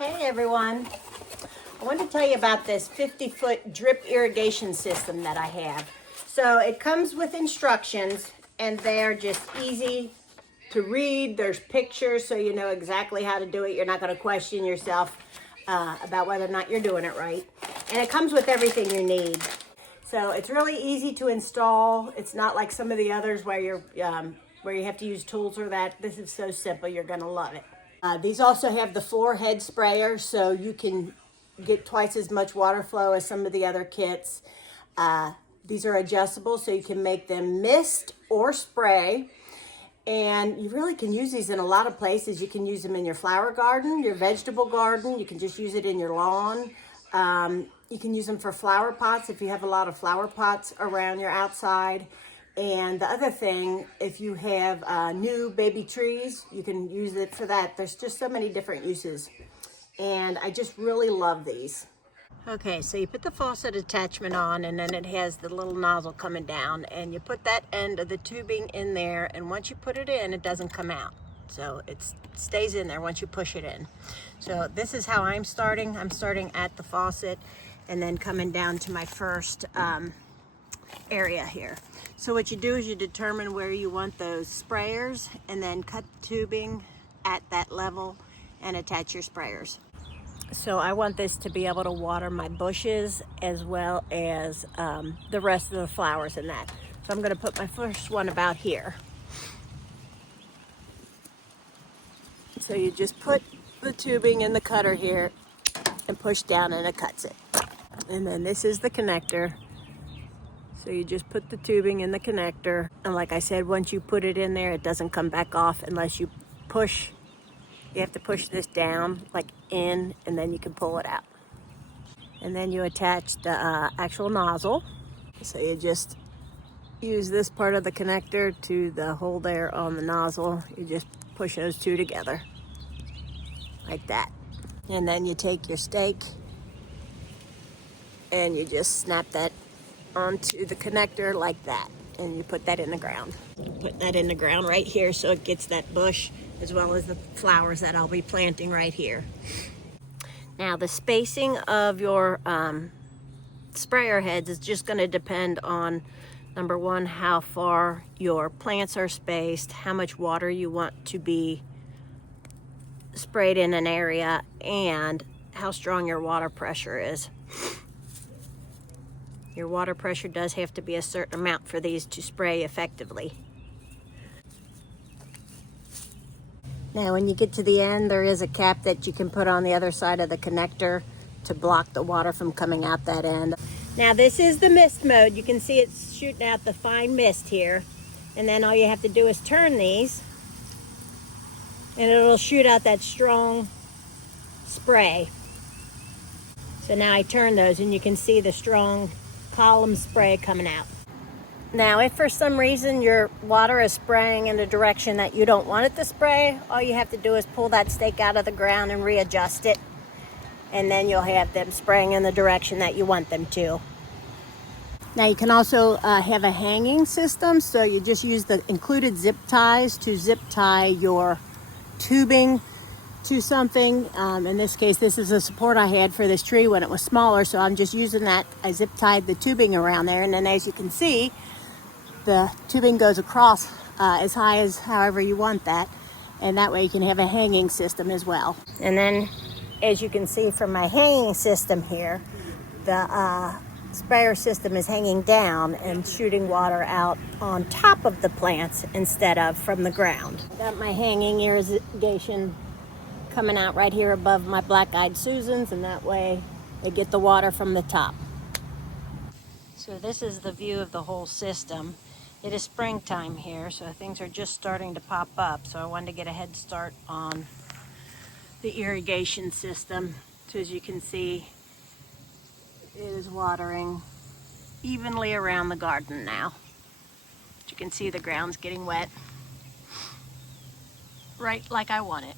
Hey everyone, I wanted to tell you about this 50-foot drip irrigation system that I have. So it comes with instructions and they're just easy to read. There's pictures so you know exactly how to do it. You're not going to question yourself about whether or not you're doing it right. And it comes with everything you need. So it's really easy to install. It's not like some of the others where you have to use tools or that. This is so simple, you're going to love it. These also have the 4-head sprayer, so you can get twice as much water flow as some of the other kits. These are adjustable, so you can make them mist or spray. And you really can use these in a lot of places. You can use them in your flower garden, your vegetable garden. You can just use it in your lawn. You can use them for flower pots if you have a lot of flower pots around your outside. And the other thing, if you have new baby trees, you can use it for that. There's just so many different uses. And I just really love these. Okay, so you put the faucet attachment on and then it has the little nozzle coming down and you put that end of the tubing in there, and once you put it in, it doesn't come out. So it stays in there once you push it in. So this is how I'm starting. I'm starting at the faucet and then coming down to my first area here. So what you do is you determine where you want those sprayers and then cut the tubing at that level and attach your sprayers. So I want this to be able to water my bushes as well as the rest of the flowers in that. So I'm going to put my first one about here. So you just put the tubing in the cutter here and push down and it cuts it. And then this is the connector. So you just put the tubing in the connector. And like I said, once you put it in there, it doesn't come back off unless you push. You have to push this down, like in, and then you can pull it out. And then you attach the actual nozzle. So you just use this part of the connector to the hole there on the nozzle. You just push those two together, like that. And then you take your stake and you just snap that onto the connector like that. And you put that in the ground. Put that in the ground right here so it gets that bush as well as the flowers that I'll be planting right here. Now the spacing of your sprayer heads is just going to depend on, number one, how far your plants are spaced, how much water you want to be sprayed in an area, and how strong your water pressure is. Your water pressure does have to be a certain amount for these to spray effectively. Now when you get to the end, there is a cap that you can put on the other side of the connector to block the water from coming out that end. Now this is the mist mode. You can see it's shooting out the fine mist here. And then all you have to do is turn these and it'll shoot out that strong spray. So now I turn those and you can see the strong column spray coming out. Now if for some reason your water is spraying in a direction that you don't want it to spray, all you have to do is pull that stake out of the ground and readjust it, and then you'll have them spraying in the direction that you want them to. Now you can also have a hanging system, so you just use the included zip ties to zip tie your tubing to something. In this case, this is a support I had for this tree when it was smaller, so I'm just using that. I zip tied the tubing around there, and then as you can see, the tubing goes across as high as however you want that, and that way you can have a hanging system as well. And then as you can see from my hanging system here, the sprayer system is hanging down and shooting water out on top of the plants instead of from the ground. Got my hanging irrigation coming out right here above my black-eyed Susans, and that way they get the water from the top. So this is the view of the whole system. It is springtime here, so things are just starting to pop up. So I wanted to get a head start on the irrigation system. So as you can see, it is watering evenly around the garden now. But you can see the ground's getting wet, right like I want it.